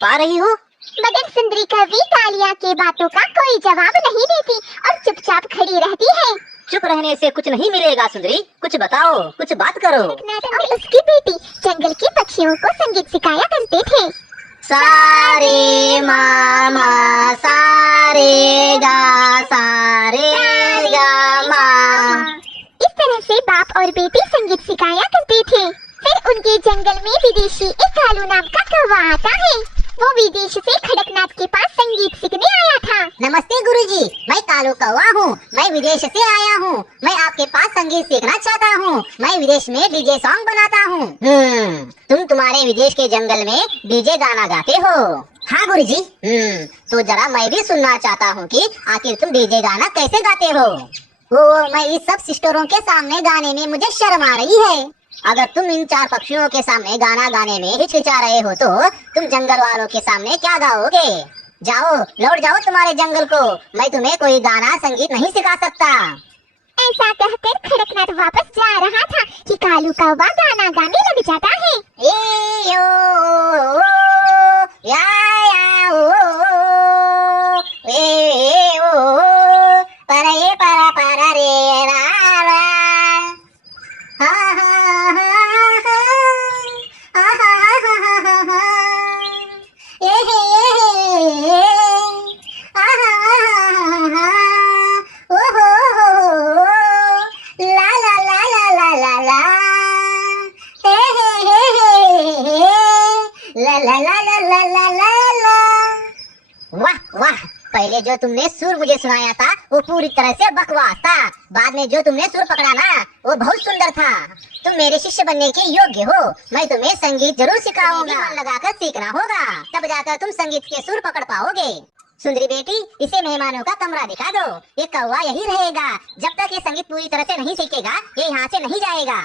पा रही हो। मगर सुंदरी कवि कालिया के बातों का कोई जवाब नहीं देती और चुपचाप खड़ी रहती है। चुप रहने से कुछ नहीं मिलेगा सुंदरी, कुछ बताओ, कुछ बात करो। और उसकी बेटी जंगल के पक्षियों को संगीत सिखाया करते थे। सारे मामा सारे गा मा। इस तरह से बाप और बेटी संगीत सिखाया करते थे। फिर उनके जंगल में विदेशी एक कालू नाम का कौवा आता है। वो विदेश से खड़कनाथ के पास संगीत सीखने आया था। नमस्ते गुरुजी, मैं कालू कौवा हूँ, मैं विदेश से आया हूँ। मैं आपके पास संगीत सीखना चाहता हूँ। मैं विदेश में डीजे सॉन्ग बनाता हूँ। तुम तुम्हारे विदेश के जंगल में डीजे गाना गाते हो? हाँ गुरुजी। तो जरा मैं भी सुनना चाहता हूँ कि आखिर तुम डीजे गाना कैसे गाते हो। मैं इस सब सिस्टरों के सामने गाने में मुझे शर्म आ रही है। अगर तुम इन 4 पक्षियों के सामने गाना गाने में हिचकिचा रहे हो तो तुम जंगल वालों के सामने क्या गाओगे? जाओ, लौट जाओ तुम्हारे जंगल को। मैं तुम्हें कोई गाना संगीत नहीं सिखा सकता। ऐसा कहकर खड़कनाथ वापस जा रहा था कि कालू कौवा गाना गाने लग जाता है। ए यो या ओ ए ओ परे para para रे रा रा। हा हा हा हा ए हे ओ हो ला ला ला ला ला ला ला ला ला ला ला ला ला ला ला। वाह वाह, पहले जो तुमने सुर मुझे सुनाया था वो पूरी तरह से बकवास था। बाद में जो तुमने सुर पकड़ा ना वो बहुत सुंदर था। तुम मेरे शिष्य बनने के योग्य हो। मैं तुम्हें संगीत जरूर सिखाऊंगा। मन लगाकर सीखना होगा, तब जाकर तुम संगीत के सुर पकड़ पाओगे। सुंदरी बेटी, इसे मेहमानों का कमरा दिखा दो। ये कौवा यही रहेगा जब तक ये संगीत पूरी तरह से नहीं सीखेगा। ये यहाँ से नहीं जाएगा।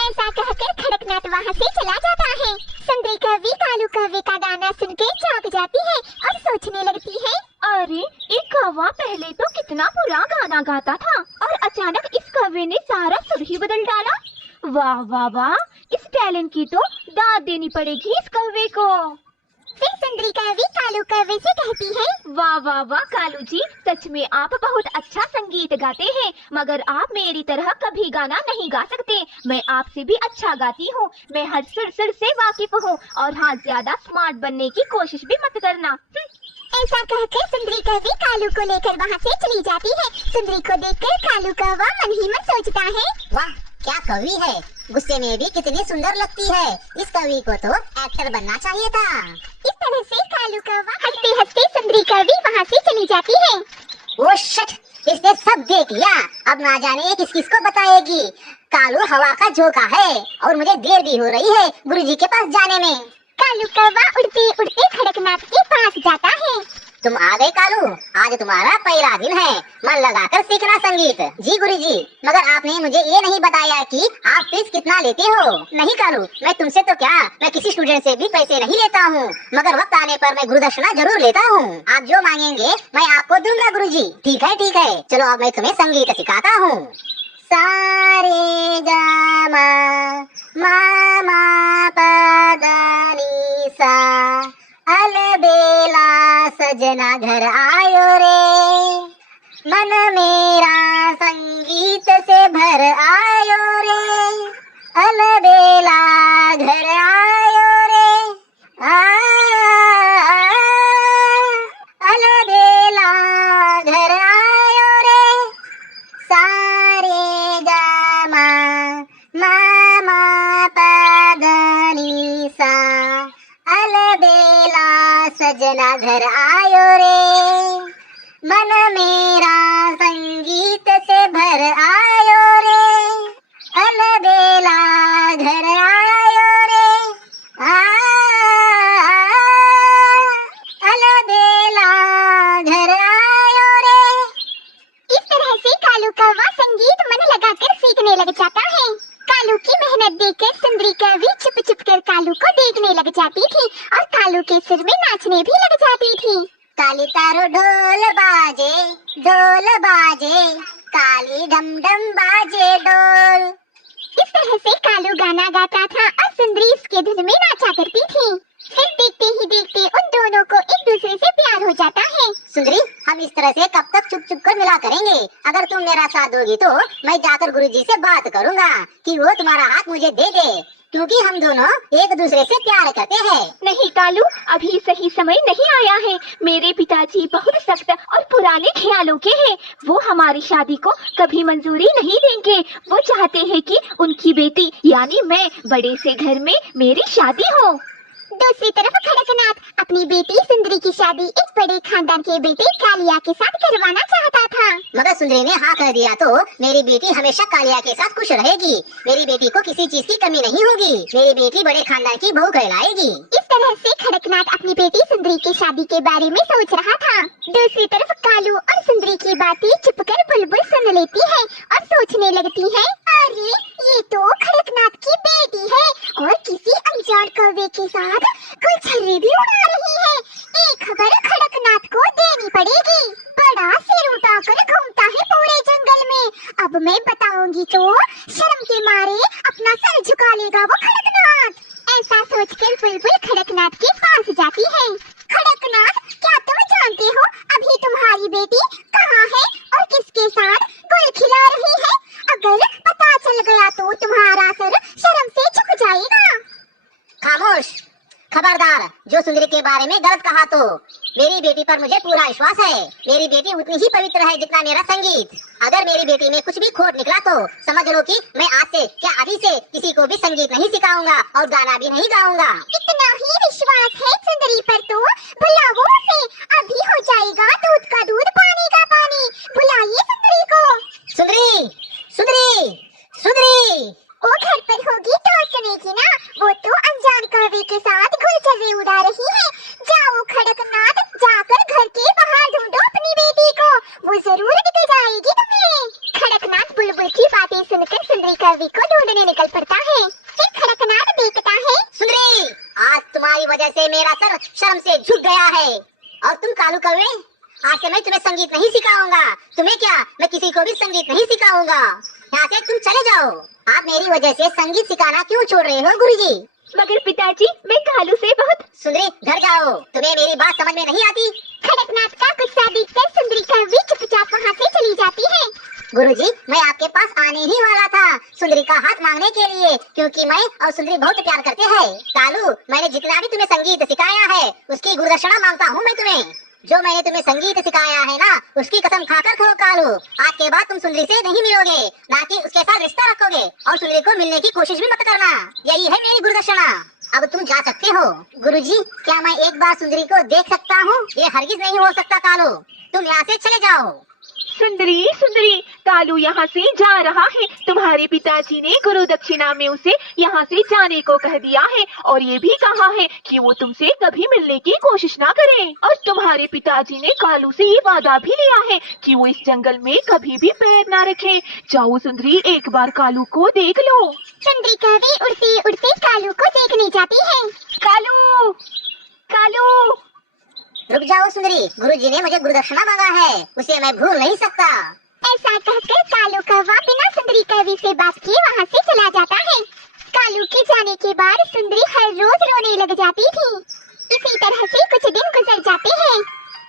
ऐसा कहकर खड़कनाथ वहाँ से चला जाता है। सुंदरी कवि कालू कौवे का गाना सुनकर चौंक जाती है और सोचने लगती है, अरे एक कौवा पहले तो कितना बुरा गाना गाता था और अचानक इस कौवे ने सारा सुर ही बदल डाला। वाह वाह वाह, इस टैलेंट की तो दाद देनी पड़ेगी इस कौवे को। फिर सुंदरी कवि कालू कौवे से कहती है, वाह वाह वाह कालू जी, सच में आप बहुत अच्छा संगीत गाते हैं, मगर आप मेरी तरह कभी गाना नहीं गा सकते। मैं आपसे भी अच्छा गाती हूँ। मैं हर सुर से वाकिफ हूँ और हाँ, ज्यादा स्मार्ट बनने की कोशिश भी मत करना। ऐसा कहकर सुंदरी कवि कालू को लेकर वहाँ से चली जाती है। सुंदरी को देखकर कालू कौवा मन ही मन सोचता है, वाह क्या कवि है, गुस्से में भी कितनी सुंदर लगती है। इस कवि को तो एक्टर बनना चाहिए था। इस तरह से कालू कौवा हंसते हंसते सुंदरी कवि वहाँ से चली जाती है। वो शिट, इसने सब देख लिया। अब ना जाने किस किस को बताएगी। कालू हवा का झोंका है और मुझे देर भी हो रही है गुरुजी के पास जाने में। कालू कौवा उड़ते उड़ते खड़कनाथ के पास जाता है। तुम आ गए कालू, आज तुम्हारा पहला दिन है। मन लगाकर सीखना संगीत। जी गुरुजी, मगर आपने मुझे ये नहीं बताया कि आप फीस कितना लेते हो। नहीं कालू, मैं तुमसे तो क्या, मैं किसी स्टूडेंट से भी पैसे नहीं लेता हूँ, मगर वक्त आने पर मैं गुरुदक्षिणा जरूर लेता हूँ। आप जो मांगेंगे मैं आपको दूंगा गुरुजी। ठीक है, चलो अब मैं तुम्हें संगीत सिखाता हूँ। सारे गा मा पा दा नी सा, अलबेला सजना घर आयो रे, मन मेरा संगीत से भर आयो रे, अलबेला घर आयो रे, अलबेला घर आयो रे। सारे गा मा पा दा नी सा, अलबेला सजना घर आयो रे, मन मेरा संगीत से भर आयो रे, अलबेला घर आयो रे, अलबेला घर आयो रे। इस तरह से कालू कौवा संगीत मन लगाकर सीखने लग जाता है। कालू की मेहनत देखकर सुंदरी कवि छुप छुप कर कालू को देखने लग जाती थी और कालू के सिर में नाचने भी लग जाती थी। काली तारो ढोल बाजे, काली डम डम बाजे डोल। इस तरह से कालू गाना गाता था और सुंदरी इसके धुन में नाचा करती थी। फिर देखते ही देखते उन दोनों को एक दूसरे से प्यार हो जाता है। सुंदरी, हम इस तरह से कब तक चुप चुप कर मिला करेंगे? अगर तुम मेरा साथ दोगी तो मैं जाकर गुरुजी से बात करूंगा कि वो तुम्हारा हाथ मुझे दे दे, क्योंकि हम दोनों एक दूसरे से प्यार करते हैं। नहीं कालू, अभी सही समय नहीं आया है। मेरे पिताजी बहुत सख्त और पुराने ख्यालों के हैं। वो हमारी शादी को कभी मंजूरी नहीं देंगे। वो चाहते हैं कि उनकी बेटी यानी मैं बड़े से घर में मेरी शादी हो। दूसरी तरफ खड़कनाथ अपनी बेटी सुंदरी की शादी एक बड़े खानदान के बेटे कालिया के साथ करवाना चाहता था। मगर सुंदरी ने हाँ कर दिया तो मेरी बेटी हमेशा कालिया के साथ खुश रहेगी। मेरी बेटी को किसी चीज की कमी नहीं होगी। मेरी बेटी बड़े खानदान की बहू कहलाएगी। इस तरह से खड़कनाथ अपनी बेटी सुंदरी की शादी के बारे में सोच रहा था। दूसरी तरफ कालू और सुंदरी की बातें चुपकर बुलबुल सुन लेती है और सोचने लगती है, अरे ये तो खड़कनाथ की बेटी है और किसी अनजान कौवे के साथ कोई छर्रे भी उड़ा रही है। एक खबर खड़कनाथ को देनी पड़ेगी। बड़ा सिर उठाकर घूमता है पूरे जंगल में। अब मैं बताऊंगी तो शर्म के मारे अपना सर झुका लेगा वो खड़कनाथ। ऐसा सोचकर बुलबुल खड़कनाथ के पास जाती है। खड़कनाथ, क्या तुम जानते हो अभी तुम्हारी बेटी कहाँ है और किसके साथ गुल खिला रही है? अगर पता चल गया तो तुम्हारा सर शर्म से झुक जाएगा। खामोश, खबरदार। जो सुंदरी के बारे में गलत कहा तो मेरी बेटी पर मुझे पूरा विश्वास है। मेरी बेटी उतनी ही पवित्र है जितना मेरा संगीत। अगर मेरी बेटी में कुछ भी खोट निकला तो समझ लो कि मैं आज से क्या अभी से किसी को भी संगीत नहीं सिखाऊंगा और गाना भी नहीं गाऊंगा। इतना ही विश्वास है सुंदरी पर तो बुलाओ उसे। अभी हो जाएगा दूध का दूध पानी का पानी। बुलाइए सुंदरी को। सुंदरी, सुंदरी, सुंदरी। वो घर पर होगी तो सुनेगी ना। वो तो अनजान कौवे के साथ गुलछर्रे उड़ा रही है। जाओ खड़कनाथ, जाकर घर के बाहर ढूंढो अपनी बेटी को। वो जरूर दिख जाएगी तुम्हें। खड़कनाथ बुलबुल की बातें सुनकर सुंदरी कौवे को ढूंढने निकल पड़ता है। फिर खड़कनाथ देखता है, सुंदरी, आज तुम्हारी वजह से मेरा सर शर्म से झुक गया है। और तुम कालू कौवे, आज से मैं तुम्हें संगीत नहीं सिखाऊंगा। तुम्हें क्या, मैं किसी को भी संगीत नहीं सिखाऊंगा। यहाँ से तुम चले जाओ। आप मेरी वजह से संगीत सिखाना क्यों छोड़ रहे हो गुरुजी? मगर पिताजी, मैं कालू से बहुत। सुंदरी, घर जाओ। तुम्हें मेरी बात समझ में नहीं आती? खड़कनाथ का गुस्सा देखकर सुंदरी कौवे चुपचाप वहाँ से चली जाती है। गुरुजी, मैं आपके पास आने ही वाला था सुंदरी का हाथ मांगने के लिए, क्योंकि मैं और सुंदरी बहुत प्यार करते हैं। कालू, मैंने जितना भी तुम्हें संगीत सिखाया है उसकी गुरुदक्षिणा मांगता हूँ मैं तुम्हें। जो मैंने तुम्हें संगीत सिखाया है ना, उसकी कसम खाकर कहो कालू, आज के बाद तुम सुंदरी से नहीं मिलोगे, ना कि उसके साथ रिश्ता रखोगे और सुंदरी को मिलने की कोशिश भी मत करना। यही है मेरी गुरुदक्षिणा। अब तुम जा सकते हो। गुरुजी, क्या मैं एक बार सुंदरी को देख सकता हूँ? ये हरगिज नहीं हो सकता कालू। तुम यहाँ से चले जाओ। सुंदरी, सुंदरी, कालू यहाँ से जा रहा है। तुम्हारे पिताजी ने गुरु दक्षिणा में उसे यहाँ से जाने को कह दिया है और ये भी कहा है कि वो तुमसे कभी मिलने की कोशिश ना करे। और तुम्हारे पिताजी ने कालू से ये वादा भी लिया है कि वो इस जंगल में कभी भी पैर ना रखे। जाओ सुंदरी, एक बार कालू को देख लो। सुंदरी कौवे उड़ते उड़ते कालू को देखने जाती है। कालू, कालू। रुक जाओ सुंदरी, गुरुजी ने मुझे गुरुदक्षिणा मांगा है, उसे मैं भूल नहीं सकता। ऐसा कहकर कालू कौवा बिना सुंदरी कौवे से बात किए वहाँ से चला जाता है। कालू के जाने के बाद सुंदरी हर रोज रोने लग जाती थी। इसी तरह से कुछ दिन गुजर जाते हैं।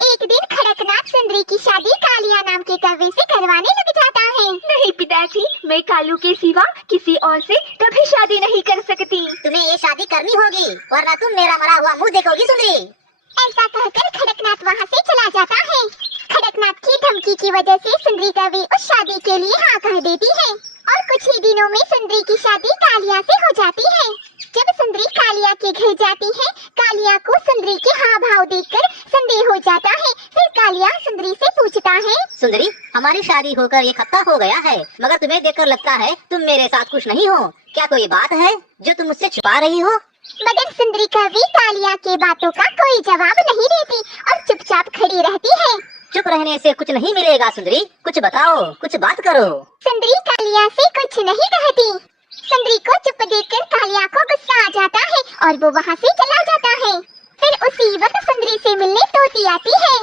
एक दिन खड़कनाथ सुंदरी की शादी कालिया नाम के कौवे से करवाने लग जाता है। नहीं पिताजी, मैं कालू के सिवा किसी और से कभी शादी नहीं कर सकती। तुम्हें ये शादी करनी होगी, वरना तुम मेरा मरा हुआ मुँह देखोगी सुंदरी। ऐसा कहकर खड़कनाथ वहाँ से चला जाता है। खड़कनाथ की धमकी की वजह से सुंदरी कौवे उस शादी के लिए हाँ कह देती है और कुछ ही दिनों में सुंदरी की शादी कालिया से हो जाती है। जब सुंदरी कालिया के घर जाती है, कालिया को सुंदरी के हाव भाव देखकर संदेह हो जाता है। फिर कालिया सुंदरी से पूछता है, सुंदरी, हमारी शादी होकर ये खत्ता हो गया है, मगर तुम्हें देखकर लगता है तुम मेरे साथ खुश नहीं हो। क्या कोई बात है जो तुम मुझसे छुपा रही हो? मगर सुंदरी कौवे कालिया के बातों का कोई जवाब नहीं देती और चुपचाप खड़ी रहती है। चुप रहने से कुछ नहीं मिलेगा सुंदरी, कुछ बताओ, कुछ बात करो। सुंदरी कालिया से कुछ नहीं कहती। सुंदरी को चुप देखकर कालिया को गुस्सा आ जाता है और वो वहाँ से चला जाता है। फिर उसी वक्त सुंदरी से मिलने तोती आती है।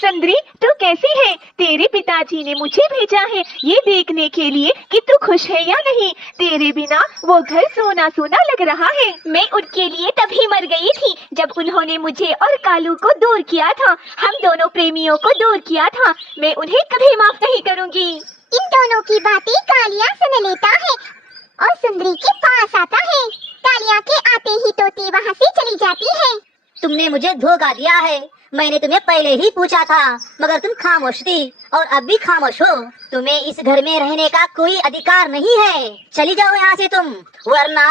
सुंदरी, तू कैसी है? तेरे पिताजी ने मुझे भेजा है ये देखने के लिए कि तू खुश है या नहीं। तेरे बिना वो घर सोना सोना लग रहा है। मैं उनके लिए तभी मर गई थी जब उन्होंने मुझे और कालू को दूर किया था। हम दोनों प्रेमियों को दूर किया था। मैं उन्हें कभी माफ नहीं करूंगी। इन दोनों की बातें कालिया सुन लेता है और सुंदरी के पास आता है। कालिया के आते ही तोती वहाँ से चली जाती है। तुमने मुझे धोखा दिया है। मैंने तुम्हें पहले ही पूछा था, मगर तुम खामोश थी और अब भी खामोश हो। तुम्हें इस घर में रहने का कोई अधिकार नहीं है। चली जाओ यहाँ से तुम, वरना।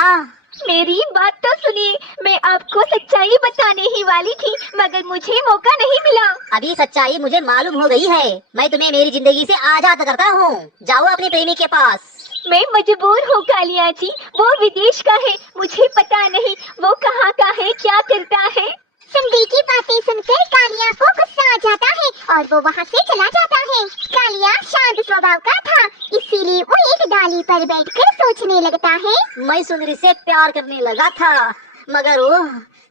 मेरी बात तो सुनिए, मैं आपको सच्चाई बताने ही वाली थी मगर मुझे मौका नहीं मिला। अभी सच्चाई मुझे मालूम हो गई है। मैं तुम्हें मेरी जिंदगी से आजाद करता हूँ। जाओ अपने प्रेमी के पास। मैं मजबूर हूँ कालिया जी, वो विदेश का है। मुझे पता नहीं वो कहाँ का है, क्या करता है। सुंदरी की बातें सुनकर कालिया को गुस्सा आ जाता है और वो वहाँ से चला जाता है। कालिया शांत स्वभाव का था, इसीलिए वो एक डाली पर बैठकर सोचने लगता है। मैं सुंदरी से प्यार करने लगा था, मगर वो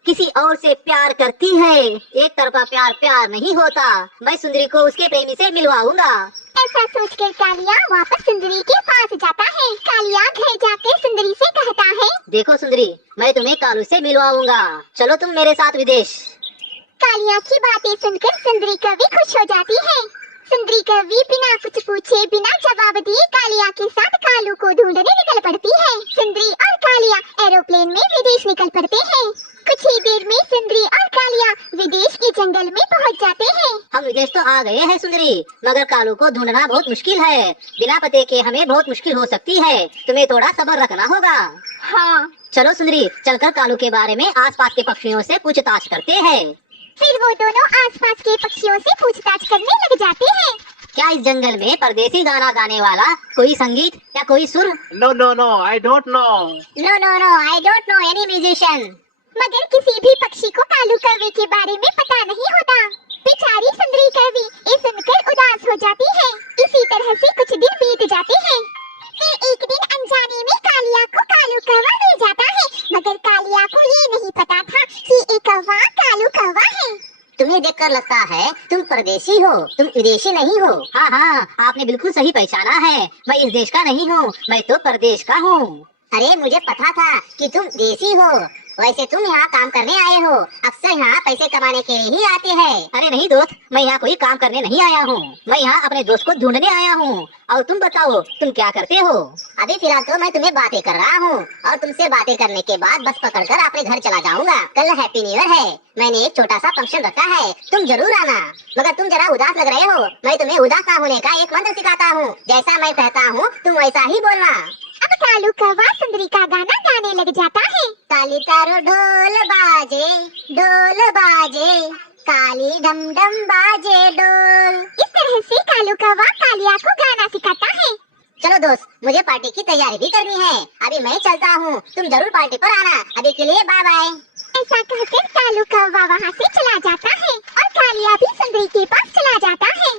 किसी और से प्यार करती है। एक तरफा प्यार प्यार नहीं होता। मैं सुंदरी को उसके प्रेमी से मिलवाऊंगा। ऐसा सोचकर कालिया वापस सुंदरी के पास जाता है। कालिया घर जाकर सुंदरी से कहता है, देखो सुंदरी, मैं तुम्हें कालू से मिलवाऊंगा। चलो तुम मेरे साथ विदेश। कालिया की बातें सुनकर सुंदरी कवि खुश हो जाती है। सुंदरी कवि बिना कुछ पूछे बिना जवाब दिए कालिया के साथ कालू को ढूंढने निकल पड़ती है। सुंदरी और कालिया एरोप्लेन में विदेश निकल पड़ते हैं। कुछ ही देर में सुंदरी और कालिया विदेश के जंगल में पहुंच जाते हैं। हम विदेश तो आ गए हैं सुंदरी, मगर कालू को ढूंढना बहुत मुश्किल है। बिना पते के हमें बहुत मुश्किल हो सकती है। तुम्हें थोड़ा सब्र रखना होगा। हाँ, चलो सुंदरी, चलकर कालू के बारे में आसपास के पक्षियों से पूछताछ करते हैं। फिर वो दोनों आसपास के पक्षियों से पूछताछ करने लग जाते हैं। क्या इस जंगल में परदेसी गाना गाने वाला कोई संगीत या कोई सुर? No, no, no, I don't know. No no no, I don't know any musician. मगर किसी भी पक्षी को कालू कौवे के बारे में पता नहीं होता। बेचारी सुंदरी कवि ये सुनकर उदास हो जाती है। इसी तरह से कुछ दिन बीत जाते हैं। फिर एक दिन अनजाने में कालिया को कालू कौवा मिल जाता है, मगर कालिया को ये नहीं पता था कि ये कौवा कालू कौवा है। तुम्हें देखकर लगता है तुम परदेशी हो, तुम विदेशी नहीं हो। हाँ हाँ, आपने बिल्कुल सही पहचाना है। मैं इस देश का नहीं हूँ, मैं तो परदेश का हूँ। अरे मुझे पता था कि तुम देसी हो। वैसे तुम यहाँ काम करने आए हो, अक्सर यहाँ पैसे कमाने के लिए ही आते हैं। अरे नहीं दोस्त, मैं यहाँ कोई काम करने नहीं आया हूँ। मैं यहाँ अपने दोस्त को ढूंढने आया हूँ। और तुम बताओ, तुम क्या करते हो? अभी फिलहाल तो मैं तुम्हें बातें कर रहा हूँ और तुमसे बातें करने के बाद बस पकड़कर अपने घर चला जाऊंगा। कल हैप्पी न्यू ईयर है। मैंने एक छोटा सा फंक्शन रखा है, तुम जरूर आना। मगर तुम जरा उदास लग रहे हो। मैं तुम्हें उदास ना होने का एक मंत्र सिखाता हूँ। जैसा मैं कहता हूँ तुम वैसा ही बोलना। अब कालू कौवा सुंदरी का गाना गाने लग जाता है। काली तारो ढोल बाजे, ढोल बाजे, काली डम डम बाजे डोल। इस तरह से कालू कौवा कालिया को गाना सिखाता है। चलो दोस्त, मुझे पार्टी की तैयारी भी करनी है। अभी मैं चलता हूँ, तुम जरूर पार्टी पर आना। अभी के लिए बाय बाय। ऐसा कहकर कालू कौवा वहाँ से चला जाता है और कालिया भी सुंदरी के पास चला जाता है।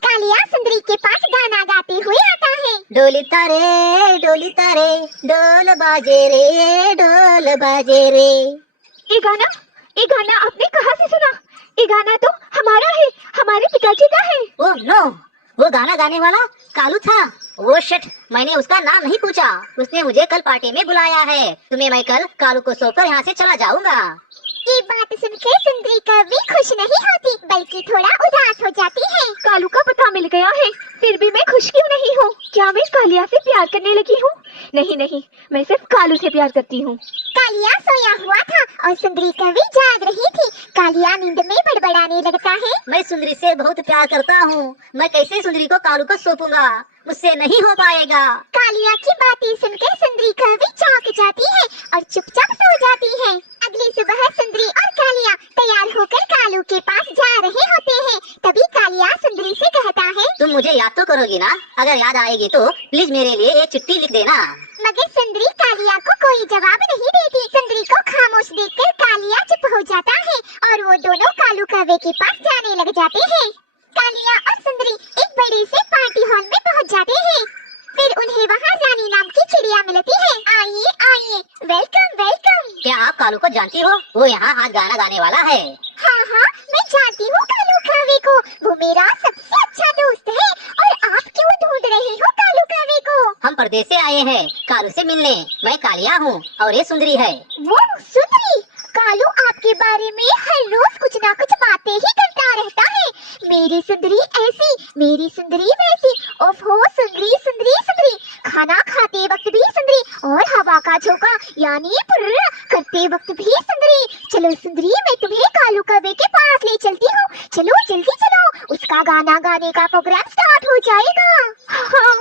कालिया सुंदरी के पास गाना गाते हुए आता है। डोली तारे, डोली तारे, डोल बाजे रे, डोल बाजे रे। ये गाना आपने कहाँ से सुना? ये गाना तो हमारा है, हमारे पिताजी का है। ओह नो, वो गाना गाने वाला कालू था। वो शिट, मैंने उसका नाम नहीं पूछा। उसने मुझे कल पार्टी में बुलाया है। तुम्हें मैं कल कालू को सौंपकर यहाँ से चला जाऊंगा। ये बात सुनकर सुंदरी कभी खुश नहीं होती, बल्कि थोड़ा उदास हो जाती है। कालू का पता मिल गया है, फिर भी मैं खुश क्यों नहीं हूँ? क्या मैं कालिया से प्यार करने लगी हूँ? नहीं नहीं, मैं सिर्फ कालू से प्यार करती हूँ। कालिया सोया हुआ था और सुंदरी कवि जाग रही थी। कालिया नींद में बड़बड़ाने लगता है। मैं सुंदरी से बहुत प्यार करता हूँ। मैं कैसे सुंदरी को कालू को सौंपूंगा? मुझसे नहीं हो पाएगा। कालिया की बातें सुनकर सुंदरी कवि चौंक जाती है और चुपचाप सो जाती है। अगली सुबह सुंदरी और कालिया तैयार होकर कालू के पास जा रहे होते हैं। तभी कालिया सुंदरी से कहता है, तुम मुझे याद तो करोगी ना? अगर याद आएगी तो प्लीज मेरे लिए एक चिट्ठी लिख देना। मगर सुंदरी कालिया को कोई जवाब नहीं देती। सुंदरी को खामोश देखकर कालिया चुप हो जाता है और वो दोनों कालू कौवे के पास जाने लग जाते हैं। कालिया और सुंदरी एक बड़े से पार्टी हॉल में पहुंच जाते हैं। फिर उन्हें वहाँ रानी नाम की चिड़िया मिलती है। आइए आइए, वेलकम वेलकम। क्या आप कालू को जानती हो? वो यहाँ आज गाना गाने वाला है। हाँ हाँ, मैं जानती हूँ कालू कौवे को। मेरा सबसे अच्छा दोस्त है। और आप क्यों ढूंढ रही हो कालू कौवे को? हम परदेश से आए हैं कालू से मिलने। मैं कालिया हूँ और ये सुंदरी है। वो सुंदरी? कालू आपके बारे में हर रोज कुछ ना कुछ बातें ही करता रहता है। मेरी सुंदरी ऐसी, मेरी सुंदरी वैसी। ओफो, सुंदरी सुंदरी सुंदरी। खाना खाते वक्त भी सुंदरी और हवा का झोंका यानी पुर्र करते वक्त भी सुंदरी। चलो सुंदरी, मैं तुम्हें कालू कौवे के पास ले चलती हूँ। चलो जल्दी चलो, उसका गाना गाने का प्रोग्राम स्टार्ट हो जाएगा। हाँ।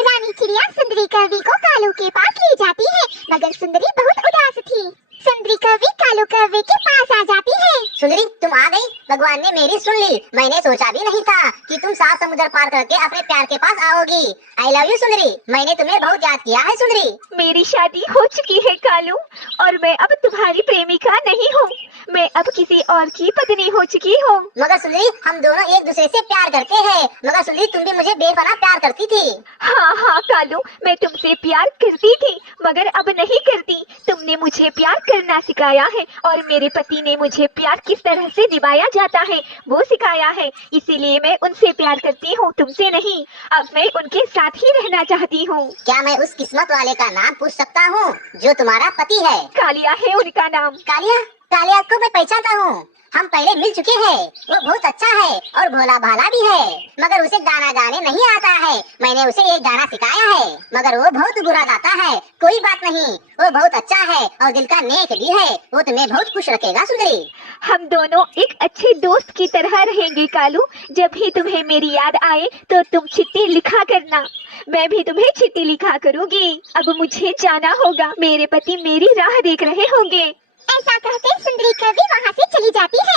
रानी चिड़िया सुंदरी कौवे को कालू के पास ले जाती है, मगर सुंदरी बहुत उदास थी। सुंदरी कौवी कालू कौवे के पास आ जाती है। सुंदरी, तुम आ गई। भगवान ने मेरी सुन ली। मैंने सोचा भी नहीं था कि तुम 7 समुद्र पार करके अपने प्यार के पास आओगी। आई लव यू सुंदरी। मैंने तुम्हें बहुत याद किया है सुंदरी। मेरी शादी हो चुकी है कालू, और मैं अब तुम्हारी प्रेमिका नहीं हूँ। मैं अब किसी और की पत्नी हो चुकी हूँ। मगर सुंदरी, हम दोनों एक दूसरे से प्यार करते हैं। मगर सुंदरी, तुम भी मुझे बेपनाह प्यार करती थी। हाँ हाँ कालू, मैं तुमसे प्यार करती थी, मगर अब नहीं करती। तुमने मुझे प्यार करना सिखाया है, और मेरे पति ने मुझे प्यार किस तरह से निभाया जाता है वो सिखाया है। इसीलिए मैं उनसे प्यार करती हूँ, तुमसे नहीं। अब मैं उनके साथ ही रहना चाहती हूँ। क्या मैं उस किस्मत वाले का नाम पूछ सकता हूँ जो तुम्हारा पति है? कालिया है उनका नाम। कालिया? कालिया को मैं पहचानता हूँ। हम पहले मिल चुके हैं। वो बहुत अच्छा है और भोला भाला भी है, मगर उसे गाना गाने नहीं आता है। मैंने उसे एक गाना सिखाया है, मगर वो बहुत बुरा गाता है। कोई बात नहीं, वो बहुत अच्छा है और दिल का नेक भी है। वो तुम्हें बहुत खुश रखेगा सुंदरी। हम दोनों एक अच्छे दोस्त की तरह रहेंगे कालू। जब भी तुम्हें मेरी याद आए तो तुम चिट्ठी लिखा करना, मैं भी तुम्हें चिट्ठी लिखा करूँगी। अब मुझे जाना होगा, मेरे पति मेरी राह देख रहे होंगे। ऐसा कहते सुंदरी कौवी वहाँ से चली जाती है।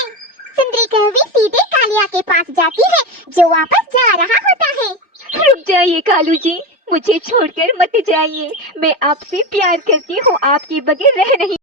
सुंदरी कौवी सीधे कालिया के पास जाती है, जो वापस जा रहा होता है। रुक जाइए कालू जी, मुझे छोड़कर मत जाइए। मैं आपसे प्यार करती हूँ, आपके बगैर रह नहीं